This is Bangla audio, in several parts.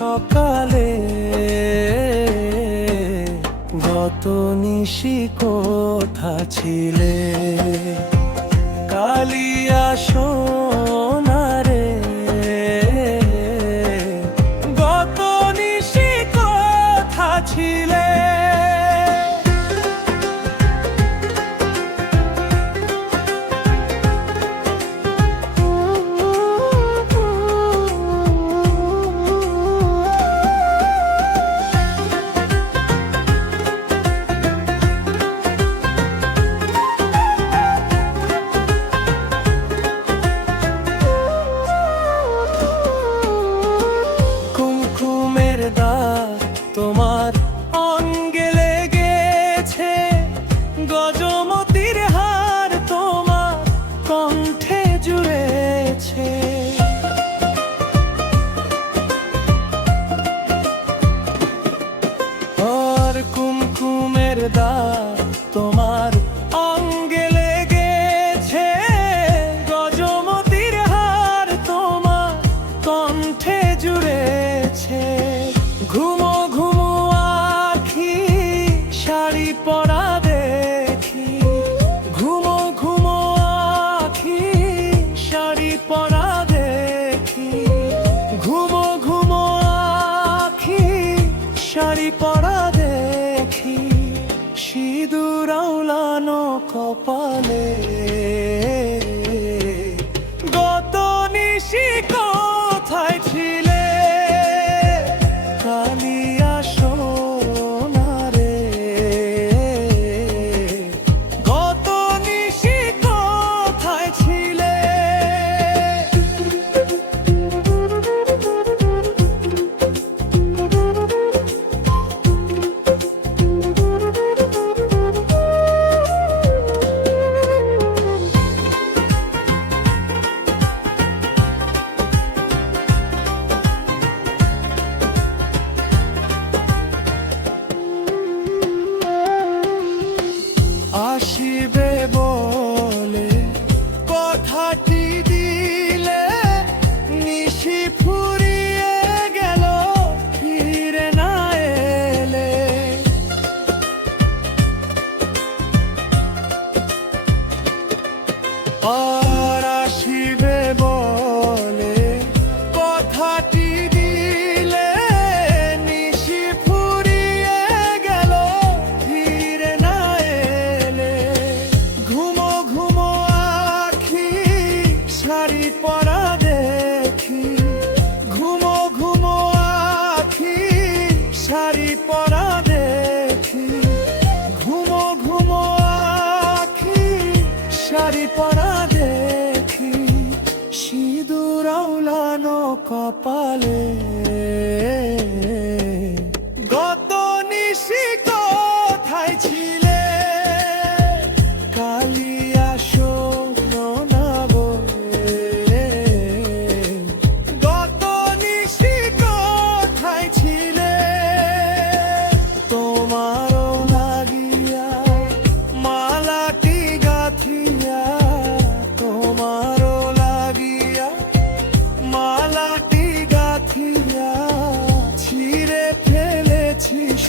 সকালে গত নিশি কোথা ছিলে কালিয়া সোনারে গত নিশি কোথা ছিলে তোমার অঙ্গে লেগেছে গজমতির হার তোমার কণ্ঠে জুড়েছে আর কুমকুমের দাগ তোমার অঙ্গে লেগেছে গজমতির হার তোমার কণ্ঠে জুড়েছে ঘুমো ঘুমো আখি শাড়ি পরা দেখি ঘুমো ঘুমো আখি শাড়ি পরা দেখি ঘুমো ঘুমো আখি শাড়ি পরা দেখি সিঁদুর আওলানো কপালে গত নিশি কোথায় ছিলে আসিবে বলে কথাটি দিলে নিশি ফুরিয়ে গেল ফিরে না এলে আর আসিবে বলে কথাটি দিলে নিশি ফুরিয়ে গেল ফিরে না ঘুমো ঘুমো আখি শাড়ি পরা দেখি ঘুমো ঘুমো আখি শাড়ি পরা দেখি ঘুমো ঘুমো আখি শাড়ি পরা দেখি সিঁদুর আওলানো কপালে গত নিশি কোথায় ছিলে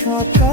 সকালে